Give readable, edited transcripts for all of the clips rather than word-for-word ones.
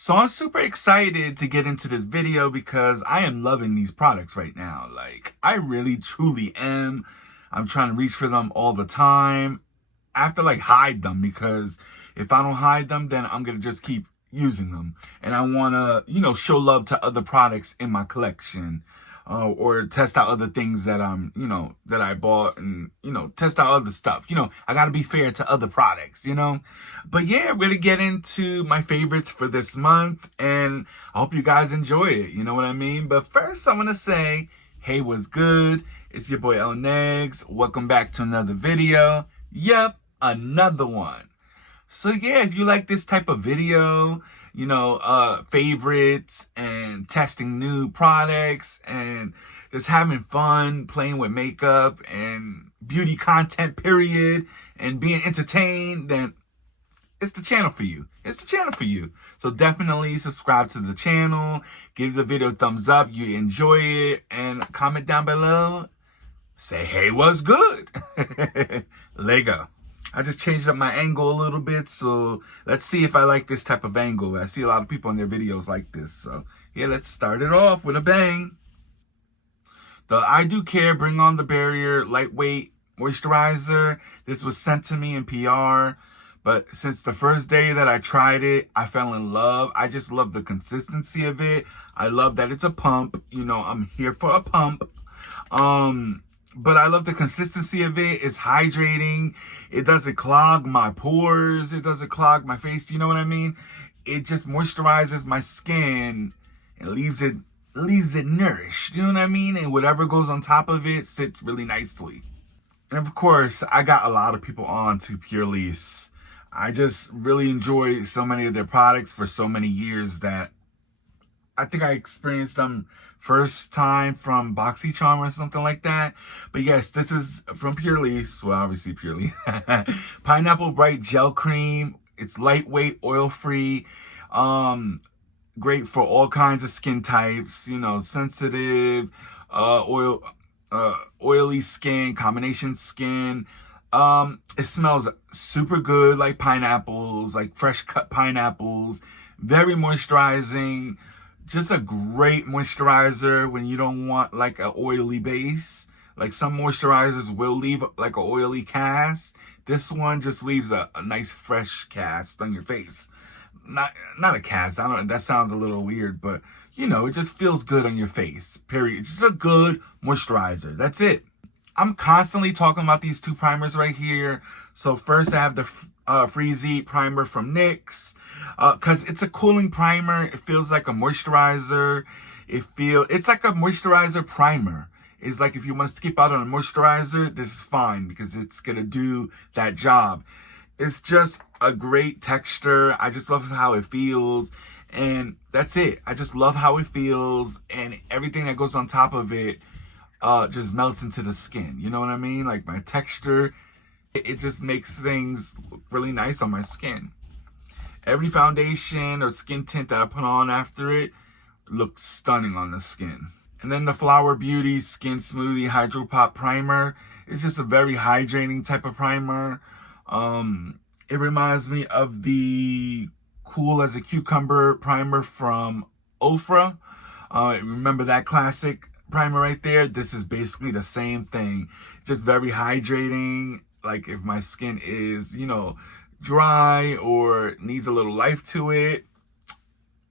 So I'm super excited to get into this video because I am loving these products right now. Like, I really truly am. I'm trying to reach for them all the time. I have to like hide them because if I don't hide them, then I'm going to just keep using them. And I want to, show love to other products in my collection. Or test out other things that that I bought, and test out other stuff. I got to be fair to other products. But yeah, we're gonna get into my favorites for this month, and I hope you guys enjoy it. You know what I mean? But first, I want to say, hey, what's good? It's your boy Lnegz. Welcome back to another video. Yep, another one. So yeah, if you like this type of video, favorites and testing new products and just having fun playing with makeup and beauty content, period, and being entertained, then it's the channel for you. It's the channel for you. So definitely subscribe to the channel, give the video a thumbs up, you enjoy it, and comment down below. Say, hey, what's good? Lego. I just changed up my angle a little bit, so let's see if I like this type of angle. I see a lot of people in their videos like this, so yeah, let's start it off with a bang. The I Do Care Bring On the Barrier Lightweight Moisturizer. This was sent to me in PR, but since the first day that I tried it, I fell in love. I just love the consistency of it. I love that it's a pump. I'm here for a pump. But I love the consistency of it. It's hydrating. It doesn't clog my pores. It doesn't clog my face. You know what I mean? It just moisturizes my skin and leaves it nourished. You know what I mean? And whatever goes on top of it sits really nicely. And of course, I got a lot of people on to Purlisse. I just really enjoy so many of their products for so many years that I think I experienced them first time from BoxyCharm or something like that. But yes, this is from Purlisse. Well, obviously Purlisse. Pineapple Bright Gel Cream. It's lightweight, oil-free. Great for all kinds of skin types. Sensitive, oily skin, combination skin. It smells super good, like pineapples, like fresh cut pineapples. Very moisturizing. Just a great moisturizer when you don't want like an oily base. Like some moisturizers will leave like an oily cast. This one just leaves a nice fresh cast on your face. Not a cast. I don't. That sounds a little weird, but it just feels good on your face. Period. Just a good moisturizer. That's it. I'm constantly talking about these two primers right here. So first I have the Freezy primer from NYX. Because it's a cooling primer. It feels like a moisturizer. It's like a moisturizer primer. It's like if you want to skip out on a moisturizer, this is fine because it's going to do that job. It's just a great texture. I just love how it feels. And that's it. I just love how it feels. And everything that goes on top of it just melts into the skin. You know what I mean? Like my texture, it just makes things look really nice on my skin. Every foundation or skin tint that I put on after it looks stunning on the skin. And then the Flower Beauty Skin Smoothie Hydro Pop Primer. It's just a very hydrating type of primer. It reminds me of the Cool as a Cucumber primer from Ofra. Remember that classic primer right there? This is basically the same thing. Just very hydrating. Like if my skin is, dry or needs a little life to it,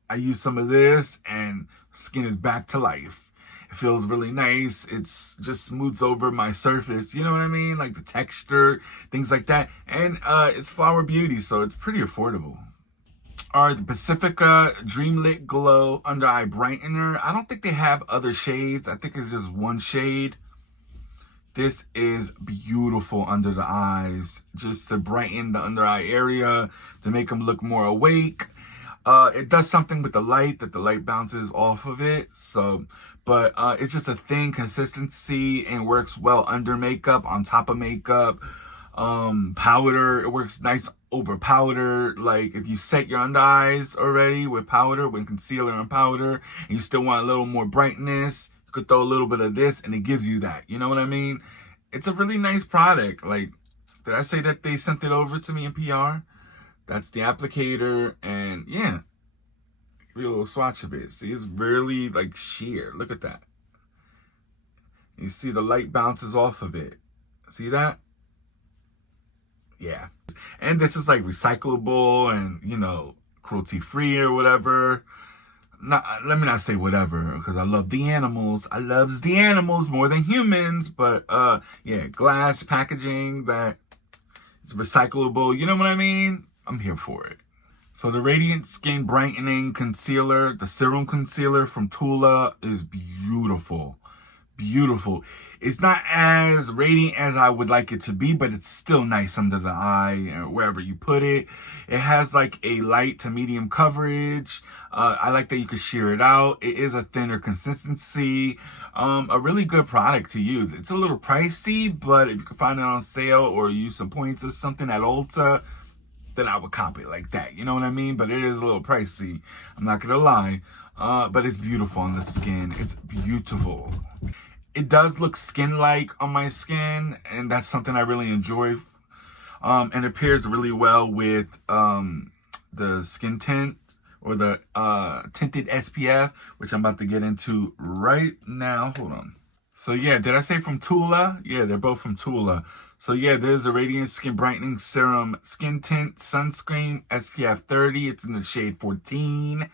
I use some of this and skin is back to life. It feels really nice. It's just smooths over my surface. You know what I mean? Like the texture, things like that. And it's Flower Beauty, so it's pretty affordable. All right, the Pacifica Dreamlit Glow Under Eye Brightener. I don't think they have other shades. I think it's just one shade. This is beautiful under the eyes, just to brighten the under eye area, to make them look more awake. It does something with the light, that the light bounces off of it. But it's just a thin consistency and works well under makeup, on top of makeup. Powder, it works nice over powder. Like if you set your under eyes already with powder, with concealer and powder, and you still want a little more brightness, you could throw a little bit of this and it gives you that. You know what I mean? It's a really nice product. Like, did I say that they sent it over to me in PR? That's the applicator. And yeah, give you a little swatch of it. See, it's really like sheer. Look at that. You see the light bounces off of it. See that? Yeah. And this is like recyclable and, you know, cruelty free or whatever. Not, let me not say whatever, because I love the animals. I loves the animals more than humans. But yeah, glass packaging that is recyclable. You know what I mean? I'm here for it. So the Radiant Skin Brightening Concealer, the Serum Concealer from Tula, is beautiful. Beautiful. It's not as radiant as I would like it to be, but it's still nice under the eye or wherever you put it. It has like a light to medium coverage. I like that you can sheer it out. It is a thinner consistency. A really good product to use. It's a little pricey, but if you can find it on sale or use some points or something at Ulta, then I would copy it like that. You know what I mean? But it is a little pricey. I'm not going to lie. But it's beautiful on the skin. It's beautiful. It does look skin-like on my skin, and that's something I really enjoy. And it pairs really well with the skin tint or the tinted SPF, which I'm about to get into right now. Hold on. So yeah, did I say from Tula? Yeah, they're both from Tula. So yeah, there's a Radiant Skin Brightening Serum Skin Tint Sunscreen SPF 30. It's in the shade 14.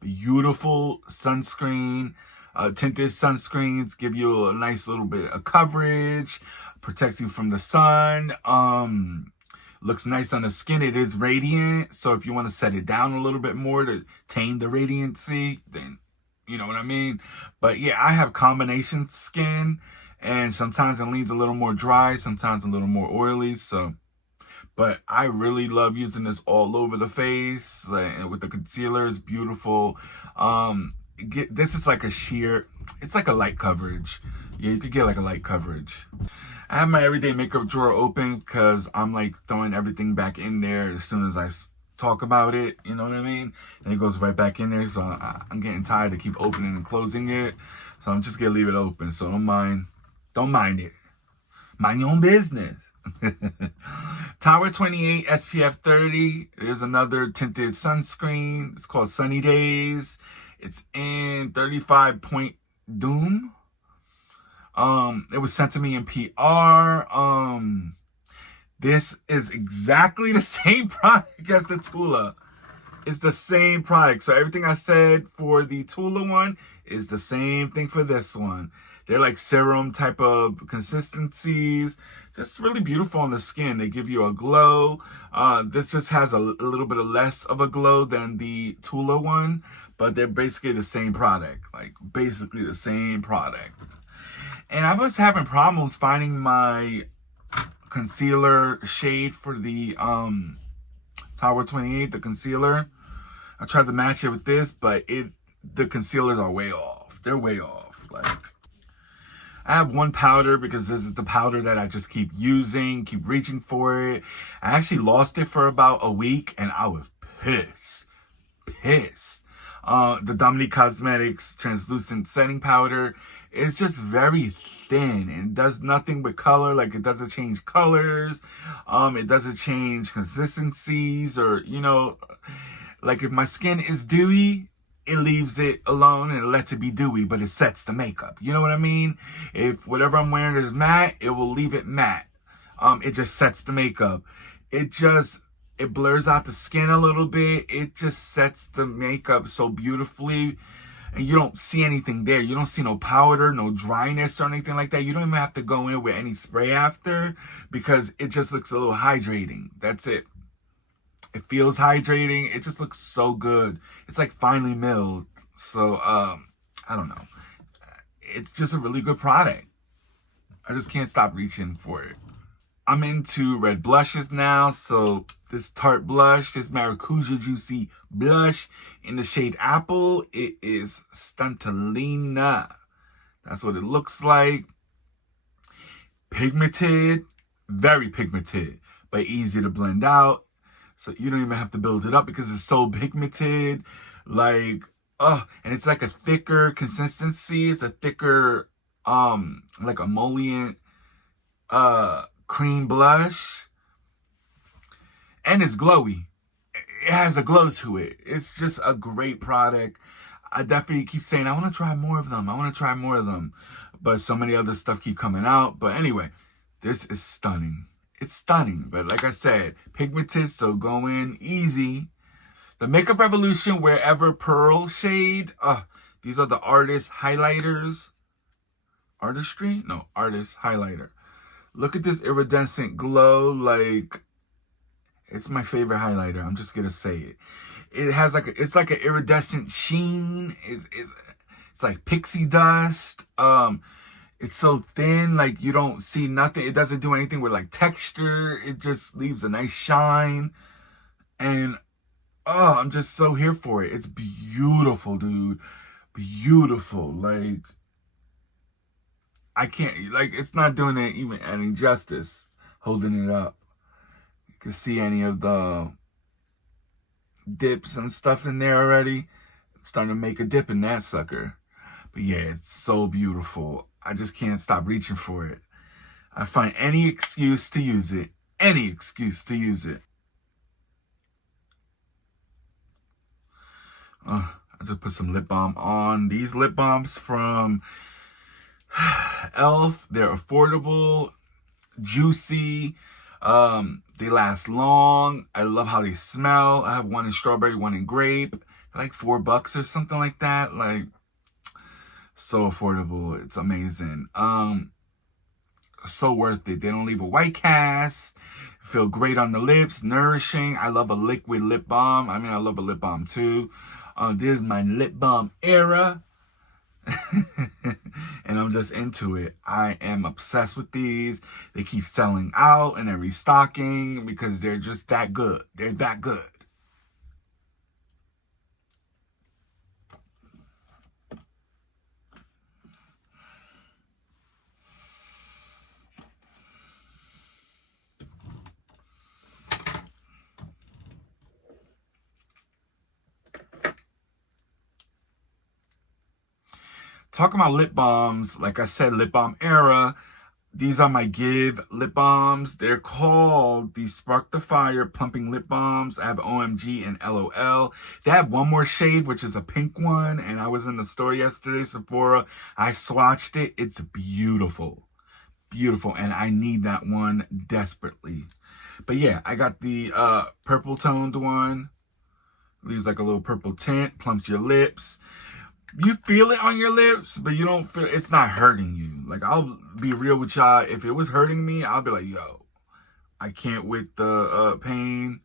Beautiful sunscreen. Tinted sunscreens give you a nice little bit of coverage, protects you from the sun. Looks nice on the skin. It is radiant, so if you want to set it down a little bit more to tame the radiancy, then you know what I mean. But yeah, I have combination skin, and sometimes it leans a little more dry, sometimes a little more oily. But I really love using this all over the face, and with the concealer, it's beautiful. This is like a sheer, it's like a light coverage. Yeah, you could get like a light coverage. I have my everyday makeup drawer open because I'm like throwing everything back in there as soon as I talk about it. You know what I mean? And it goes right back in there. So I'm getting tired to keep opening and closing it. So I'm just gonna leave it open. So don't mind it. Mind your own business. Tower 28 SPF 30. There's another tinted sunscreen. It's called Sunny Days. It's in 35 Point Doom. It was sent to me in PR. This is exactly the same product as the Tula. It's the same product. So everything I said for the Tula one is the same thing for this one. They're like serum type of consistencies. Just really beautiful on the skin. They give you a glow. This just has a little bit of less of a glow than the Tula one, but they're basically the same product. Like basically the same product. And I was having problems finding my concealer shade for the Tower 28, the concealer. I tried to match it with this, but the concealers are way off. They're way off. Like, I have one powder because this is the powder that I just keep using, keep reaching for it. I actually lost it for about a week and I was pissed. The Gerard Cosmetics translucent setting powder is just very thin and does nothing but color. Like, it doesn't change colors. It doesn't change consistencies, or, you know, like if my skin is dewy, it leaves it alone and it lets it be dewy, but it sets the makeup. You know what I mean? If whatever I'm wearing is matte, it will leave it matte. It just sets the makeup. It blurs out the skin a little bit. It just sets the makeup so beautifully. And you don't see anything there. You don't see no powder, no dryness or anything like that. You don't even have to go in with any spray after because it just looks a little hydrating. That's it. It feels hydrating. It just looks so good. It's like finely milled. So, I don't know. It's just a really good product. I just can't stop reaching for it. I'm into red blushes now. So this Tarte blush, this Maracuja Juicy blush in the shade Apple. It is Stuntalina. That's what it looks like. Pigmented. Very pigmented. But easy to blend out. So you don't even have to build it up because it's so pigmented. Like, and it's like a thicker consistency. It's a thicker, like emollient, cream blush. And it's glowy. it has a glow to it. It's just a great product. I definitely keep saying, I want to try more of them. I want to try more of them. But so many other stuff keep coming out. But anyway, this is stunning. It's stunning. But like I said, pigmented, so go in easy. The Makeup Revolution Wherever Pearl shade. These are the artist highlighters. Artistry? No, artist highlighter. Look at this iridescent glow. Like, it's my favorite highlighter. I'm just gonna say it. It has like it's like an iridescent sheen. It's like pixie dust. It's so thin, like you don't see nothing. It doesn't do anything with like texture. It just leaves a nice shine. And I'm just so here for it. It's beautiful, dude. Beautiful. Like, I can't, like, it's not doing it even any justice holding it up. You can see any of the dips and stuff in there already. I'm starting to make a dip in that sucker. But yeah, it's so beautiful. I just can't stop reaching for it. I find any excuse to use it. Any excuse to use it. I just put some lip balm on. These lip balms from Elf. They're affordable, juicy. They last long. I love how they smell. I have one in strawberry, one in grape. Like $4 or something like that. Like, so affordable. It's amazing. So worth it. They don't leave a white cast. Feel great on the lips, nourishing. I love a liquid lip balm. I mean, I love a lip balm too. This is my lip balm era. And I'm just into it. I am obsessed with these. They keep selling out and they're restocking because they're just that good. They're that good. Talking about lip balms, like I said, lip balm era. These are my Give lip balms. They're called the Spark the Fire Plumping Lip Balms. I have OMG and LOL. They have one more shade, which is a pink one. And I was in the store yesterday, Sephora. I swatched it. It's beautiful. Beautiful. And I need that one desperately. But yeah, I got the purple toned one. Leaves like a little purple tint. Plumps your lips. You feel it on your lips, but you don't feel it's not hurting you. Like, I'll be real with y'all. If it was hurting me, I'll be like, yo, I can't with the pain.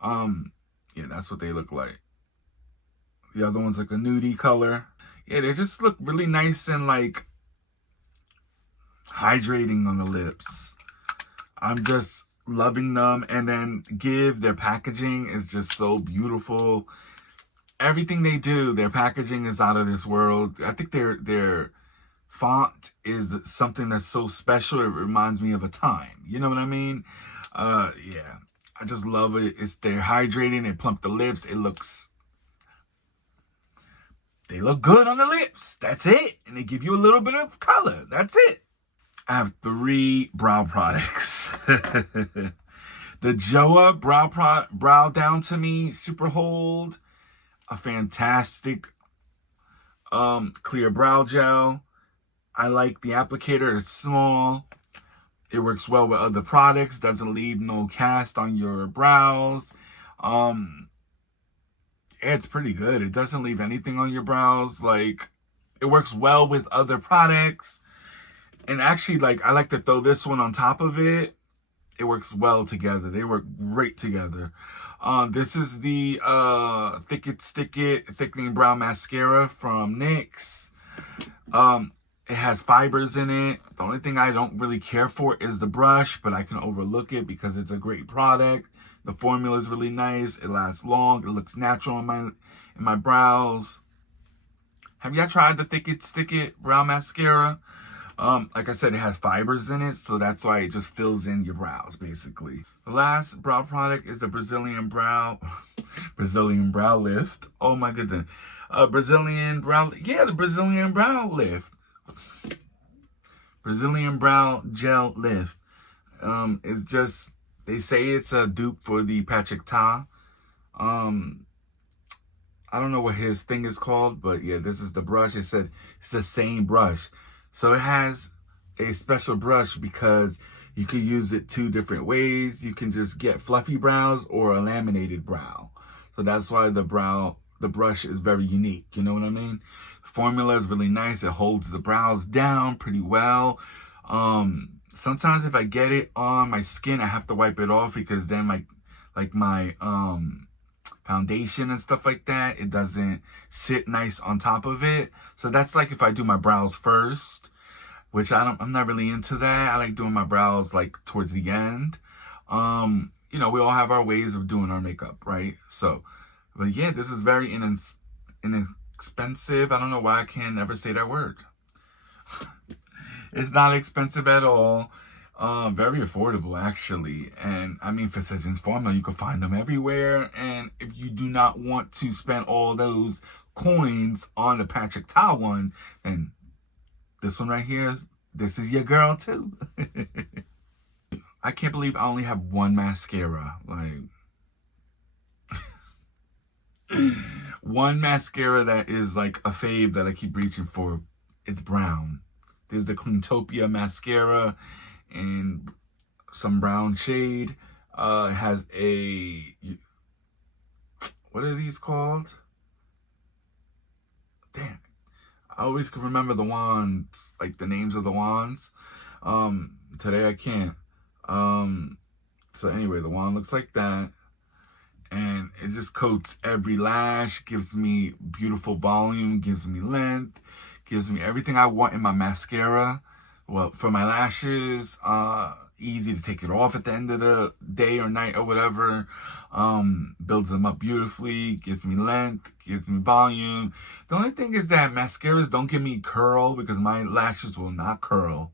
Yeah, that's what they look like. The other one's like a nudie color. Yeah, they just look really nice and like hydrating on the lips. I'm just loving them. And then Give, their packaging is just so beautiful. Everything they do, their packaging is out of this world. I think their font is something that's so special. It reminds me of a time. You know what I mean? Yeah, I just love it. They're hydrating. They plump the lips. They look good on the lips. That's it. And they give you a little bit of color. That's it. I have 3 brow products. The Joa Brow Down to Me Super Hold. A fantastic clear brow gel. I like the applicator. It's small. It works well with other products. Doesn't leave no cast on your brows. It's pretty good. It doesn't leave anything on your brows. Like, it works well with other products. And actually, like, I like to throw this one on top of it. It works well together. They work great together. This is the Thick It Stick It Thickening Brow Mascara from NYX. It has fibers in it. The only thing I don't really care for is the brush, but I can overlook it because it's a great product. The formula is really nice. It lasts long. It looks natural in my brows. Have y'all tried the Thick It Stick It Brow Mascara? Like I said, it has fibers in it, so that's why it just fills in your brows, basically. The last brow product is the Brazilian Brow Lift. Oh my goodness. The Brazilian Brow Lift. Brazilian Brow Gel Lift. It's just, they say it's a dupe for the Patrick Ta. I don't know what his thing is called, but yeah, this is the brush. It said it's the same brush. So it has a special brush because you could use it 2 different ways. You can just get fluffy brows or a laminated brow. So that's why the brush is very unique. You know what I mean? Formula is really nice. It holds the brows down pretty well. Sometimes if I get it on my skin, I have to wipe it off because then my foundation and stuff like that, it doesn't sit nice on top of it. So that's like if I do my brows first, which I'm not really into that. I like doing my brows like towards the end. You know, we all have our ways of doing our makeup, right? So, but yeah, this is very inexpensive. I don't know why I can't ever say that word. It's not expensive at all. Very affordable, actually. And I mean, Physicians Formula, you can find them everywhere. And if you do not want to spend all those coins on the Patrick Ta one, then this one right here this is your girl too. I can't believe I only have one mascara. Like, one mascara that is like a fave that I keep reaching for. It's brown. There's the Cleantopia mascara in some brown shade. It has a, what are these called? Damn. I always can remember the wands, like the names of the wands. Today I can't. So anyway, the wand looks like that. And it just coats every lash, gives me beautiful volume, gives me length, gives me everything I want in my mascara. Well, for my lashes, easy to take it off at the end of the day or night or whatever. Builds them up beautifully, gives me length, gives me volume. The only thing is that mascaras don't give me curl because my lashes will not curl.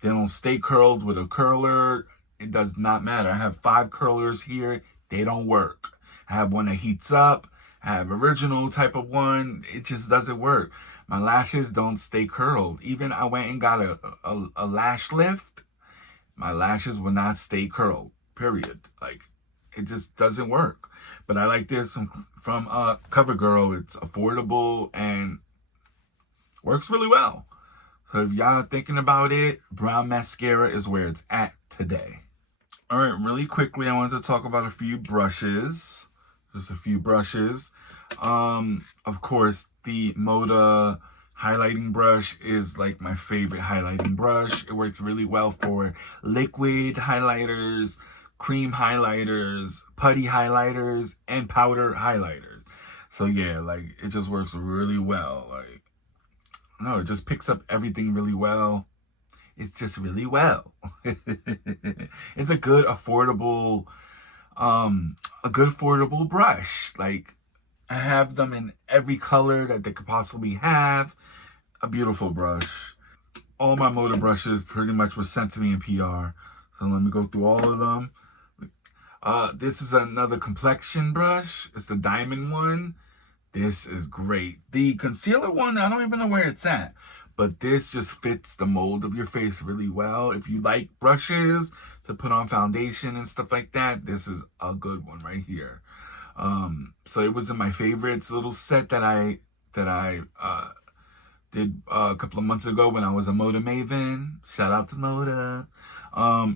They don't stay curled with a curler. It does not matter. I have 5 curlers here. They don't work. I have one that heats up. I have original type of one. It just doesn't work. My lashes don't stay curled. Even I went and got a lash lift. My lashes will not stay curled, period. Like, it just doesn't work. But I like this from CoverGirl. It's affordable and works really well. So if y'all are thinking about it, brown mascara is where it's at today. All right, really quickly, I wanted to talk about a few brushes. Just a few brushes. Of course, the Moda highlighting brush is like my favorite highlighting brush. It works really well for liquid highlighters, cream highlighters, putty highlighters, and powder highlighters. So yeah, like it just works really well. Like, no, it just picks up everything really well. It's just really well. It's a good affordable brush. Like, I have them in every color that they could possibly have. A beautiful brush. All my Moda brushes pretty much were sent to me in PR. So let me go through all of them. This is another complexion brush. It's the diamond one. This is great. The concealer one, I don't even know where it's at. But this just fits the mold of your face really well. If you like brushes to put on foundation and stuff like that, this is a good one right here. So it was in my favorites little set that I did a couple of months ago when I was a Moda maven. Shout out to Moda.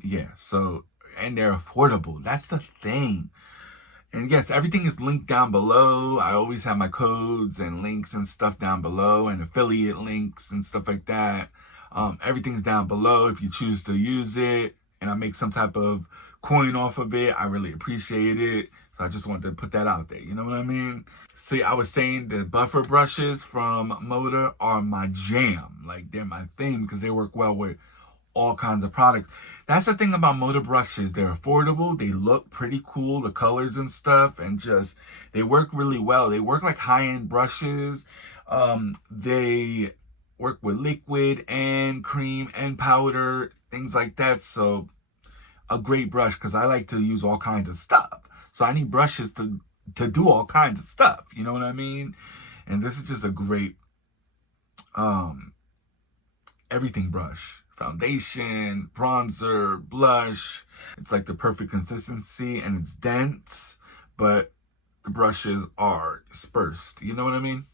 Yeah, so, and they're affordable. That's the thing. And yes, everything is linked down below. I always have my codes and links and stuff down below and affiliate links and stuff like that. Everything's down below if you choose to use it. And I make some type of coin off of it. I really appreciate it. So I just wanted to put that out there. You know what I mean? See, I was saying the buffer brushes from Moda are my jam. Like, they're my thing because they work well with all kinds of products. That's the thing about Moda brushes. They're affordable. They look pretty cool, the colors and stuff, and just, they work really well. They work like high-end brushes. They work with liquid and cream and powder, things like that. So a great brush because I like to use all kinds of stuff. So I need brushes to do all kinds of stuff. You know what I mean? And this is just a great everything brush. Foundation, bronzer, blush. It's like the perfect consistency and it's dense, but the brushes are dispersed. You know what I mean?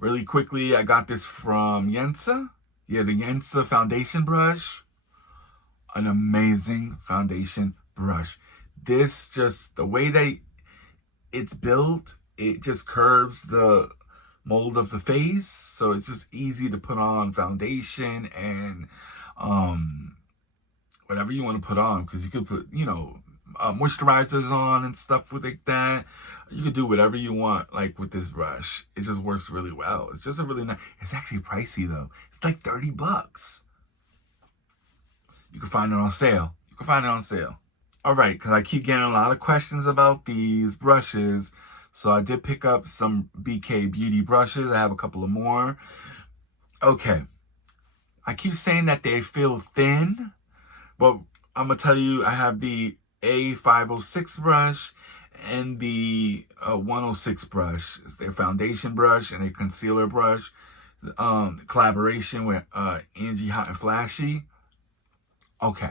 Really quickly, I got this from Lnegz. Yeah, the Lnegz foundation brush. An amazing foundation brush. This just, the way that it's built, it just curves the mold of the face. So it's just easy to put on foundation and whatever you want to put on. Because you could put, you know, moisturizers on and stuff like that. You could do whatever you want, like with this brush. It just works really well. It's just a really nice, it's actually pricey though. It's like 30 bucks. You can find it on sale. You can find it on sale. All right, because I keep getting a lot of questions about these brushes. So I did pick up some BK Beauty brushes. I have a couple of more. Okay. I keep saying that they feel thin, but I'm going to tell you, I have the A506 brush and the 106 brush. It's their foundation brush and a concealer brush. Collaboration with Angie Hot and Flashy. Okay.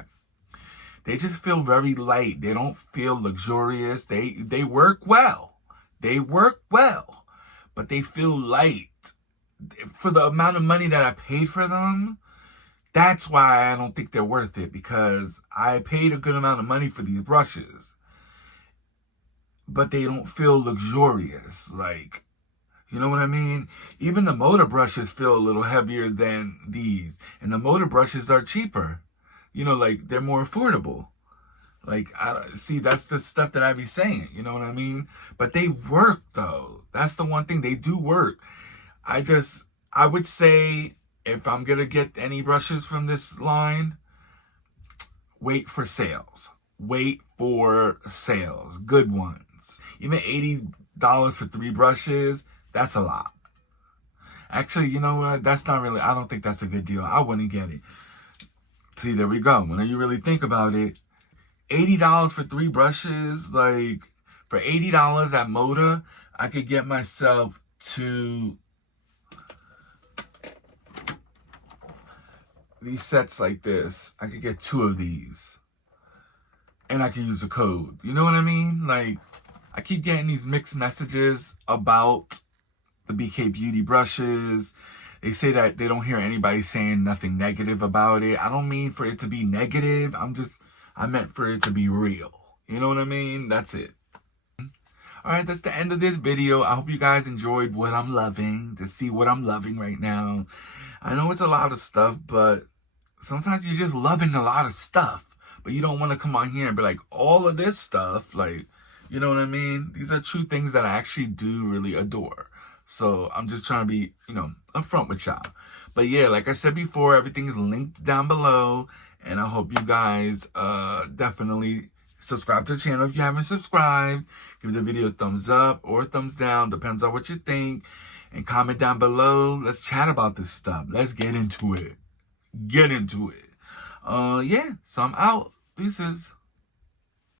They just feel very light. They don't feel luxurious. They work well. They work well. But they feel light. For the amount of money that I paid for them, that's why I don't think they're worth it. Because I paid a good amount of money for these brushes. But they don't feel luxurious. Like, you know what I mean? Even the Moda brushes feel a little heavier than these. And the Moda brushes are cheaper. You know, like, they're more affordable. Like, see, that's the stuff that I be saying. You know what I mean? But they work, though. That's the one thing. They do work. I would say, if I'm going to get any brushes from this line, wait for sales. Wait for sales. Good ones. Even $80 for 3 brushes, that's a lot. Actually, you know what? That's not really, I don't think that's a good deal. I wouldn't get it. See, there we go. When you really think about it, $80 for 3 brushes, like, for $80 at Moda, I could get myself to these sets like this. I could get 2 of these. And I can use a code. You know what I mean? Like, I keep getting these mixed messages about the BK Beauty brushes. They say that they don't hear anybody saying nothing negative about it. I don't mean for it to be negative. I meant for it to be real. You know what I mean? That's it. All right, that's the end of this video. I hope you guys enjoyed what I'm loving, to see what I'm loving right now. I know it's a lot of stuff, but sometimes you're just loving a lot of stuff. But you don't want to come on here and be like, all of this stuff, like, you know what I mean? These are true things that I actually do really adore. So I'm just trying to be, you know, upfront with y'all. But yeah, like I said before, everything is linked down below. And I hope you guys definitely subscribe to the channel if you haven't subscribed. Give the video a thumbs up or a thumbs down. Depends on what you think. And comment down below. Let's chat about this stuff. Let's get into it. Get into it. Yeah, so I'm out. Peace.